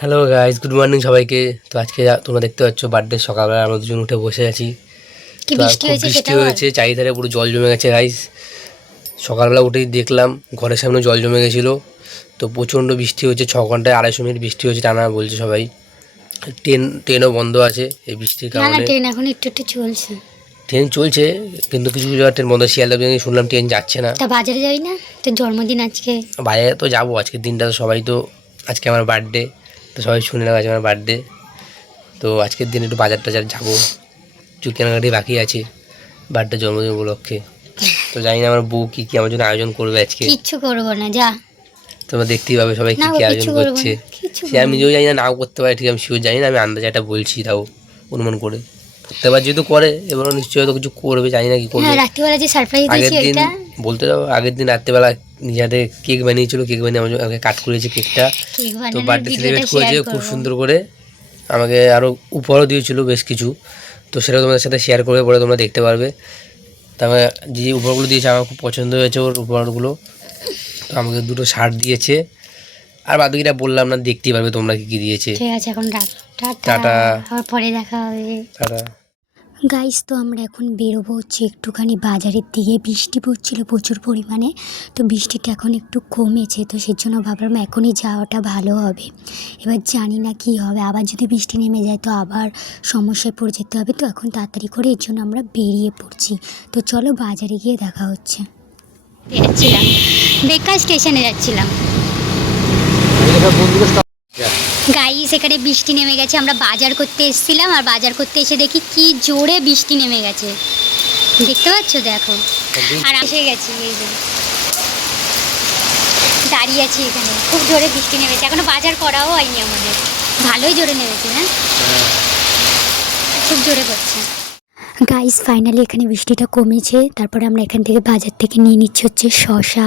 Hello guys good morning সবাইকে। তো আজকে তোমরা দেখতে পাচ্ছ বার্থডে সকালবেলা আমরা দুজন উঠে বসে আছি। কি বৃষ্টি খুব হয়েছে বৃষ্টি। হয়েছে চারিধারে পুরো জল জমে গেছে গাইজ সকালবেলা উঠেই দেখলাম ঘরের সামনে জল জমে গেছিল। তো প্রচণ্ড বৃষ্টি হচ্ছে ছ ঘন্টায় আড়াইশো মিনিট বৃষ্টি হচ্ছে টানা বলছে সবাই। ট্রেন ট্রেনও বন্ধ আছে এই বৃষ্টির না না কারণে। ট্রেন এখন একটু একটু চলছে। ট্রেন চলছে কিন্তু কিছু কিছু জায়গায় ট্রেন বন্ধ শিয়ালদা পর্যন্ত শুনলাম ট্রেন যাচ্ছে না। তা বাজারে যাই না? তোর জন্মদিন আজকে। বাইরে তো যাব আজকের দিনটা তো সবাই তো আজকে আমার বার্থডে তো সবাই শুনে না গেছে আমার বার্থডে তো আজকের দিন একটু বাজার টাজার যাব। কিছু কেনাকাটি বাকি আছে বার্থডে জন্মদিন উপলক্ষে। তো জানি না আমার বউ কী কী আমার জন্য আয়োজন করবে আজকে। কিচ্ছু করব না যা। তোমরা দেখতেই পাবে সবাই কী কী আয়োজন করছে। সে আমি নিজেও জানি না নাও করতে পারি ঠিক আমি শিওর জানি না আমি আন্দাজে একটা বলছি তাও অনুমান করে। প্রত্যেকবার যেহেতু করে এবারও নিশ্চয়ই হয়তো কিছু করবে জানি না কি করবে। হ্যাঁ রাত্রিবেলা যে সারপ্রাইজ আগের দিন এটা বলতে যাব আগের দিন রাত্রেবেলা নিজে হাতে কেক বানিয়েছিল কেক বানিয়ে আমাকে কাট করেছে কেকটা কেক তো বার্থডে সেলিব্রেট করেছে খুব সুন্দর করে। আমাকে আরও উপহারও দিয়েছিল বেশ কিছু। তো সেটা তোমাদের সাথে শেয়ার করে পরে তোমরা দেখতে পারবে। তো আমার যে উপহারগুলো দিয়েছে আমার খুব পছন্দ হয়েছে ওর উপহারগুলো। তো আমাকে দুটো শার্ট দিয়েছে। আর বাদবাকিটা বললাম না দেখতেই পারবে তোমরা কি কী দিয়েছে। ঠিক আছে এখন টাটা। টাটা। পরে দেখা হবে। তারা গাইস তো আমরা এখন বেরোবো হচ্ছে একটুখানি বাজারের দিকে। বৃষ্টি পড়ছিল প্রচুর পরিমাণে তো বৃষ্টিটা এখন একটু কমেছে তো সেই জন্য ভাবলাম এখনই যাওয়াটা ভালো হবে। এবার জানি না কি হবে আবার যদি বৃষ্টি নেমে যায় তো আবার সমস্যায় পড়ে যেতে হবে। তো এখন তাড়াতাড়ি করে এর জন্য আমরা বেরিয়ে পড়ছি। তো চলো বাজারে গিয়ে দেখা হচ্ছে। যাচ্ছিলাম। বেকার স্টেশনে যাচ্ছিলাম। গাইস এখানে বৃষ্টি নেমে গেছে। আমরা বাজার করতে এসেছিলাম আর বাজার করতে এসে দেখি কি জোরে বৃষ্টি নেমে গেছে। দেখতে পাচ্ছ দেখো? আর এসে গেছি এই যে। দাঁড়িয়ে আছি এখানে। খুব জোরে বৃষ্টি নেমেছে। এখনও বাজার করাও হয়নি আমাদের। ভালোই জোরে নেমেছে না খুব জোরে পড়ছে গাইস ফাইনালি এখানে বৃষ্টিটা কমেছে। তারপরে আমরা এখান থেকে বাজার থেকে নিয়ে নিচ্ছি হচ্ছে শসা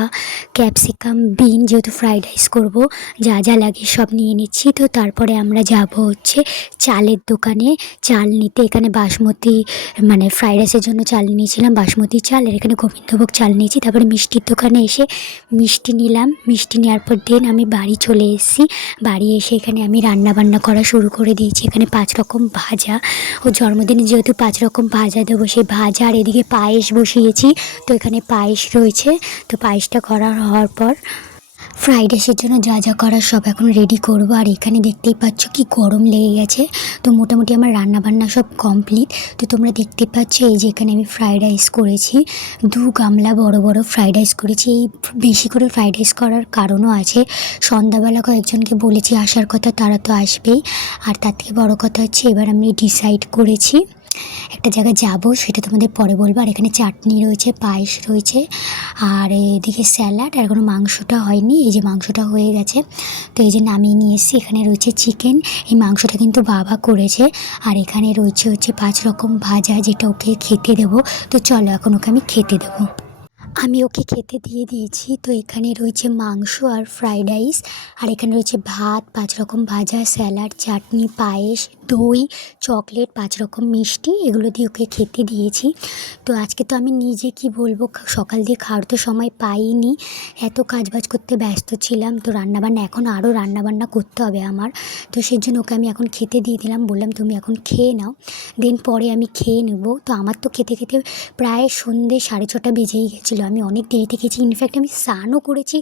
ক্যাপসিকাম বিন যেহেতু ফ্রাইড রাইস করব, যা যা লাগে সব নিয়ে নিচ্ছি। তো তারপরে আমরা যাব হচ্ছে চালের দোকানে। চাল নিতে এখানে বাসমতি মানে ফ্রাইড রাইসের জন্য চাল নিয়েছিলাম, বাসমতি চাল, আর এখানে গোবিন্দভোগ চাল নিয়েছি। তারপরে মিষ্টির দোকানে এসে মিষ্টি নিলাম। মিষ্টি নেওয়ার পর দিন আমি বাড়ি চলে এসেছি। বাড়ি এসে এখানে আমি রান্না বান্না করা শুরু করে দিয়েছি। এখানে পাঁচ রকম ভাজা। ও জন্মদিনে যেহেতু পাঁচ রকম ভাজা দেবো, সেই ভাজা আর এদিকে পায়েস বসিয়েছি। তো এখানে পায়েস রয়েছে, তো পায়েসটা করা হওয়ার পর ফ্রাইড রাইসের জন্য যা যা করার সব এখন রেডি করব। আর এখানে দেখতেই পাচ্ছ কি গরম লেগে গেছে। তো মোটামুটি আমার রান্না বান্না সব কমপ্লিট তো তোমরা দেখতে পাচ্ছ এই যে এখানে আমি ফ্রাইড রাইস করেছি। দু গামলা বড় বড় ফ্রাইড রাইস করেছি। এই বেশি করে ফ্রাইড রাইস করার কারণও আছে। সন্ধ্যাবেলা কয়েকজনকে বলেছি, আসার কথা, তারা তো আসবেই। আর তার থেকে বড় কথা হচ্ছে, এবার আমি ডিসাইড করেছি। একটা জায়গায় যাব, সেটা তোমাদের পরে বলব। আর এখানে চাটনি রয়েছে, পায়েস রয়েছে, আর এদিকে স্যালাড, আর কোনো মাংসটা হয়নি, এই যে মাংসটা হয়ে গেছে। তো এই যে নামিয়ে নিয়ে এসেছি, এখানে রয়েছে চিকেন, এই মাংসটা কিন্তু বাবা করেছে। আর এখানে রয়েছে হচ্ছে পাঁচ রকম ভাজা, যেটা ওকে খেতে দেবো। তো চলো এখন ওকে আমি খেতে দেবো। আমি ওকে খেতে দিয়ে দিয়েছি। তো এখানে রয়েছে মাংস আর ফ্রাইড রাইস। আর এখানে রয়েছে ভাত, পাঁচ রকম ভাজা, স্যালাড, চাটনি, পায়েস, দই, চকলেট, পাঁচ রকম মিষ্টি। এগুলো দিয়ে ওকে খেতে দিয়েছি। তো আজকে তো আমি নিজে কি বলব সকাল দিয়ে খাওয়ার তো সময় পাইনি। এত কাজবাজ করতে ব্যস্ত ছিলাম। তো রান্নাবান্না, এখন আরও রান্নাবান্না করতে হবে আমার। তো সেই জন্য ওকে আমি এখন খেতে দিয়ে দিলাম। বললাম, তুমি এখন খেয়ে নাও। দেন পরে আমি খেয়ে নেব। তো আমার তো খেতে খেতে প্রায় সন্ধে সাড়ে ছটা বেজেই গেছিল। আমি অনেক দেরিতে খেয়েছি ইনফ্যাক্ট আমি স্নানও করেছি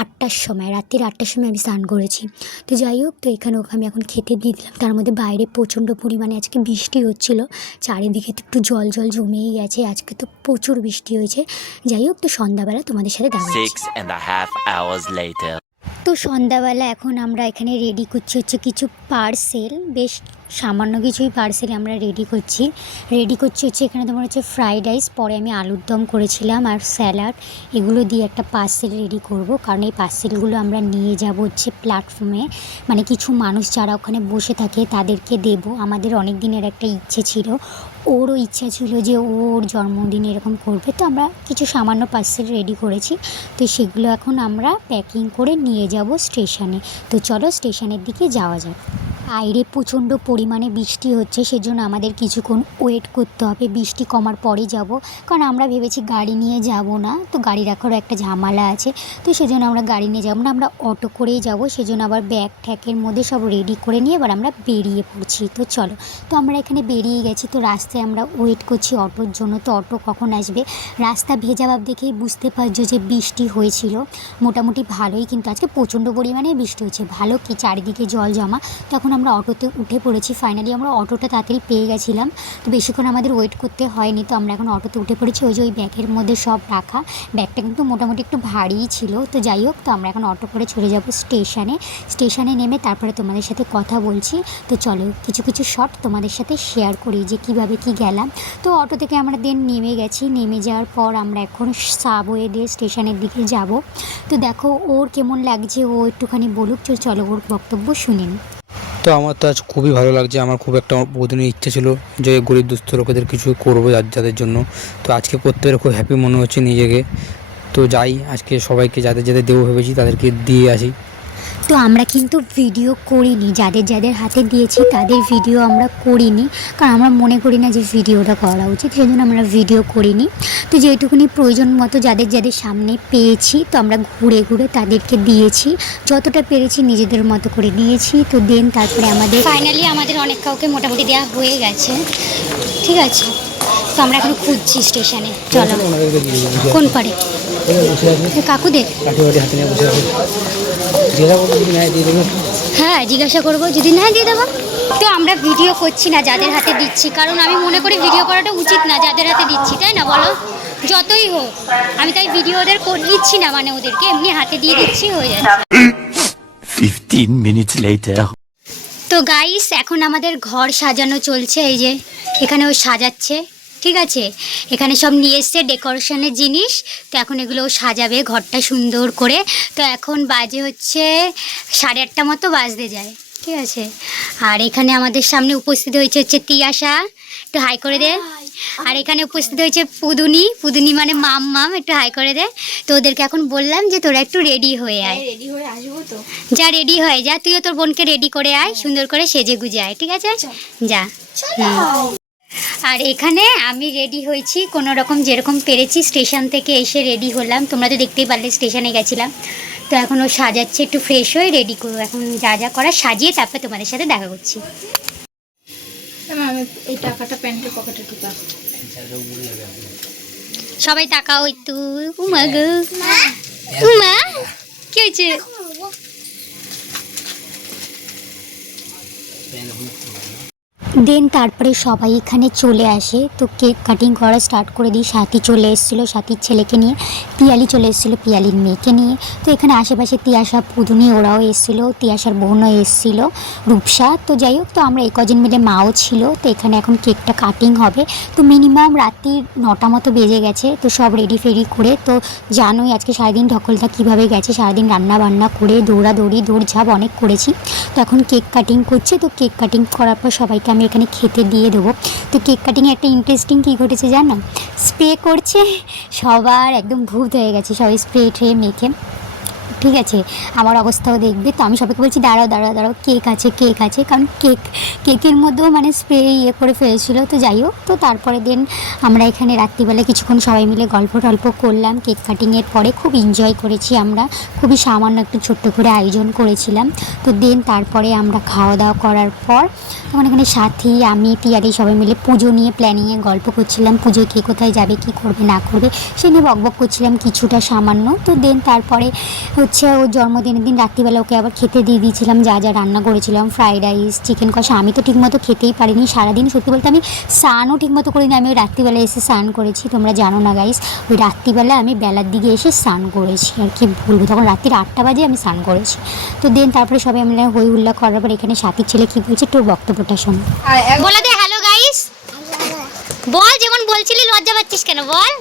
আটটার সময় রাত্রির আটটার সময় আমি স্নান করেছি। তো যাই হোক তো এখানে ওকে আমি এখন খেতে দিয়ে দিলাম। তার মধ্যে বাইরে প্রচণ্ড পরিমাণে আজকে বৃষ্টি হচ্ছিল। চারিদিকে তো একটু জল জল জমেই গেছে। আজকে তো প্রচুর বৃষ্টি হয়েছে। যাই হোক তো সন্ধ্যাবেলা তোমাদের সাথে দেখা. তো সন্ধ্যাবেলা এখন আমরা এখানে রেডি করছি হচ্ছে কিছু পার্সেল বেশ সামান্য কিছুই পার্সেল আমরা রেডি করছি। রেডি করছি হচ্ছে এখানে তোমার হচ্ছে ফ্রাইড রাইস পরে আমি আলুর দম করেছিলাম আর স্যালাড এগুলো দিয়ে একটা পার্সেল রেডি করব। কারণ এই পার্সেলগুলো আমরা নিয়ে যাব হচ্ছে প্ল্যাটফর্মে মানে কিছু মানুষ যারা ওখানে বসে থাকে, তাদেরকে দেব। আমাদের অনেক দিনের একটা ইচ্ছে ছিল। ওরও ইচ্ছা ছিল যে ওর জন্মদিন এরকম করবে। তো আমরা কিছু সামান্য পার্সেল রেডি করেছি। তো সেগুলো এখন আমরা প্যাকিং করে নিয়ে যাব স্টেশনে তো চলো স্টেশনের দিকে যাওয়া যাক। বাইরে প্রচণ্ড পরিমাণে বৃষ্টি হচ্ছে, সেজন্য আমাদের কিছুক্ষণ ওয়েট করতে হবে। বৃষ্টি কমার পরে যাব, কারণ আমরা ভেবেছি গাড়ি নিয়ে যাব না, তো গাড়ি রাখারও একটা ঝামেলা আছে, তো সেজন্য আমরা গাড়ি নিয়ে যাব না, আমরা অটো করেই যাব, সেজন্য আবার ব্যাগ ঠ্যাকের মধ্যে সব রেডি করে নিয়ে এবার আমরা বেরিয়ে পড়ছি। তো চলো, তো আমরা এখানে বেরিয়ে গেছি, তো রাস্তায় আমরা ওয়েট করছি অটোর জন্য, তো অটো কখন আসবে? রাস্তা ভেজা ভাব দেখেই বুঝতে পারছ যে বৃষ্টি হয়েছিল, মোটামুটি ভালোই, কিন্তু আজকে প্রচণ্ড পরিমাণে বৃষ্টি হচ্ছে, ভালো কি? চারিদিকে জল জমা, তখন আমরা অটোতে উঠে পড়েছি। ফাইনালি আমরা অটোটা তাড়াতাড়ি পেয়ে গেছিলাম। তো বেশিক্ষণ আমাদের ওয়েট করতে হয়নি। তো আমরা এখন অটোতে উঠে পড়েছি। ওই যে ওই ব্যাগের মধ্যে সব রাখা। ব্যাগটা কিন্তু মোটামুটি একটু ভারীই ছিল। তো যাই হোক, তো আমরা এখন অটো করে চলে যাব স্টেশনে স্টেশনে নেমে তারপরে তোমাদের সাথে কথা বলছি। তো চলো, কিছু কিছু শট তোমাদের সাথে শেয়ার করি যে কীভাবে কি গেলাম। তো অটো থেকে আমরা দেন নেমে গেছি। নেমে যাওয়ার পর আমরা এখন সাবওয়ে দিয়ে স্টেশনের দিকে যাব। তো দেখো, ওর কেমন লাগছে? ও একটুখানি বলুক। চলো ওর বক্তব্য শুনিন তো আমার তো আজ খুবই ভালো লাগছে। আমার খুব একটা বহুদিনের ইচ্ছে ছিল যে গরিব দুস্থ লোকেদের কিছু করব যাদের জন্য। তো আজকে করতে পেরে খুব হ্যাপি মনে হচ্ছে নিজেকে। তো যাই, আজকে সবাইকে যাদের যাদের দেবো ভেবেছি তাদেরকে দিয়ে আসি। তো আমরা কিন্তু ভিডিও করিনি। যাদের যাদের হাতে দিয়েছি, তাদের ভিডিও আমরা করিনি। কারণ আমরা মনে করি না যে ভিডিওটা করা উচিত, সেই জন্য আমরা ভিডিও করিনি। তো যেটুকুনি প্রয়োজন মতো যাদের যাদের সামনে পেয়েছি, তো আমরা ঘুরে ঘুরে তাদেরকে দিয়েছি। যতটা পেরেছি নিজেদের মতো করে নিয়েছি তো দেন তারপরে আমাদের ফাইনালি আমাদের অনেক কাউকে মোটামুটি দেওয়া হয়ে গেছে। ঠিক আছে? তো আমরা এখন খুঁজছি স্টেশনে চলো। কোন পারে? কাকুদের? হ্যাঁ জিজ্ঞাসা করব। যদি না দিয়ে দেবো? তো আমরা ভিডিও করছি না যাদের হাতে দিচ্ছি। কারণ আমি মনে করি ভিডিও করাটা উচিত না যাদের হাতে দিচ্ছি তাই না বলো? যতই হোক আমি তাই ভিডিও ওদের করে দিচ্ছি না মানে ওদেরকে এমনি হাতে দিয়ে দিচ্ছি হয়ে যাচ্ছে। 15 minutes later. তো গাইস এখন আমাদের ঘর সাজানো চলছে এই যে এখানে ও সাজাচ্ছে। ঠিক আছে? এখানে সব নিয়ে এসছে ডেকোরেশনের জিনিস। তো এখন এগুলো সাজাবে ঘরটা সুন্দর করে। তো এখন বাজে হচ্ছে সাড়ে আটটা মতো বাজতে যায়। ঠিক আছে? আর এখানে আমাদের সামনে উপস্থিত হয়েছে হচ্ছে তিয়াশা। একটু হাই করে দে। আর এখানে উপস্থিত হয়েছে পুদুনি। পুদুনি মানে মাম মাম একটু হাই করে দে। তো ওদেরকে এখন বললাম যে তোরা একটু রেডি হয়ে আয়। রেডি হয়ে আসব তো। যা রেডি হয়ে যা তুইও তোর বোনকে রেডি করে আয় সুন্দর করে সেজে গুজে আয়। ঠিক আছে? যা। আর এখানে আমি রেডি হয়েছি কোনো রকম যেরকম পেরেছি স্টেশন থেকে এসে রেডি হলাম। তোমরা তো দেখতেই পারলে স্টেশনে গেছিলাম। তো এখন ও সাজাচ্ছে একটু ফ্রেশ হয়ে রেডি করব এখন যা যা করা সাজিয়ে তারপরে তোমাদের সাথে দেখা করছি। এই টাকাটা প্যান্টের পকেটে ঢুকা সবাই তাকাও একটু। উমা গো। উমা কি হয়েছে? দেন তারপরে সবাই এখানে চলে আসে। তো কেক কাটিং করা স্টার্ট করে দিই। সাথী চলে এসেছিল, সাথীর ছেলেকে নিয়ে। পিয়ালি চলে এসেছিল পিয়ালির মেয়েকে নিয়ে। তো এখানে আশেপাশে তিয়াশা, পুদুনি ওরাও এসেছিল, তিয়াশার বোনও এসেছিল, রূপসা। তো যাই হোক, তো আমরা এই কজন মিলে মাও ছিল। তো এখানে এখন কেকটা কাটিং হবে। তো মিনিমাম রাত্রি নটা মতো বেজে গেছে। তো সব রেডি ফেডি করে, তো জানোই আজকে সারাদিন ঢকলটা কীভাবে গেছে। সারাদিন রান্না বান্না করে, দৌড়াদৌড়ি, দৌড়ঝাপ অনেক করেছি। তো এখন কেক কাটিং করছে। তো কেক কাটিং করার পর সবাইকে আমি এখানে খেতে দিয়ে দেবো। তো কেক কাটিংয়ে একটা ইন্টারেস্টিং কী ঘটেছে জানো? স্প্রে করছে, সবার একদম ভূত হয়ে গেছে, সবাই স্প্রে ট্রে মেখে। ঠিক আছে, আমার অবস্থাও দেখবে। তো আমি সবাইকে বলছি, দাঁড়াও দাঁড়াও দাঁড়াও কেক আছে কেক আছে। কারণ কেক কেকের মধ্যেও মানে স্প্রে ইয়ে করে ফেলেছিলো। তো যাই হোক, তো তারপরে দেন আমরা এখানে রাত্রিবেলা কিছুক্ষণ সবাই মিলে গল্প টল্প করলাম। কেক কাটিংয়ের পরে খুব এনজয় করেছি আমরা। খুবই সামান্য একটু ছোট্ট করে আয়োজন করেছিলাম। তো দেন তারপরে আমরা খাওয়া দাওয়া করার পর তখন এখানে সাথী, আমি, টিয়ারি সবাই মিলে পুজো নিয়ে প্ল্যানিংয়ে গল্প করছিলাম, পুজোয় কে কোথায় যাবে, কি করবে, না করবে, সে নিয়ে বকবক করছিলাম, কিছুটা সামান্য। তো দেন তারপরে হচ্ছে ওর জন্মদিনের দিন রাত্রিবেলা ওকে আবার খেতে দিয়ে দিয়েছিলাম, যা যা রান্না করেছিলাম ফ্রাইড রাইস চিকেন কষা, আমি তো ঠিকমতো খেতেই পারিনি, সারাদিন সত্যি বলতে আমি স্নানও ঠিকমতো করিনি, আমি ওই রাত্রিবেলা এসে স্নান করেছি, তোমরা জানো না গাইস ওই রাত্রিবেলা আমি বেলার দিকে এসে স্নান করেছি, আর কি বলব, তখন রাত্রির আটটা বাজে আমি স্নান করেছি। তো দেন তারপরে সবাই আমরা হই হুল্লা করার পর এখানে সাথীর ছেলে কী বলছে একটু বক্তব্যটা শোনো। বলে দে হ্যালো গাইস বল যেমন বলছিলি লজ্জা পাচ্ছিস কেন? বল।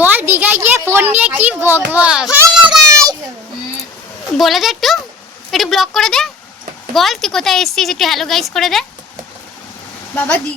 বল দীঘায় গিয়ে ফোন নিয়ে কি বকবক? বলে দে একটু। একটু ব্লক করে দে। বল তুই কোথায় এসছিস? একটু হ্যালো গাইস করে দে। বাবা দি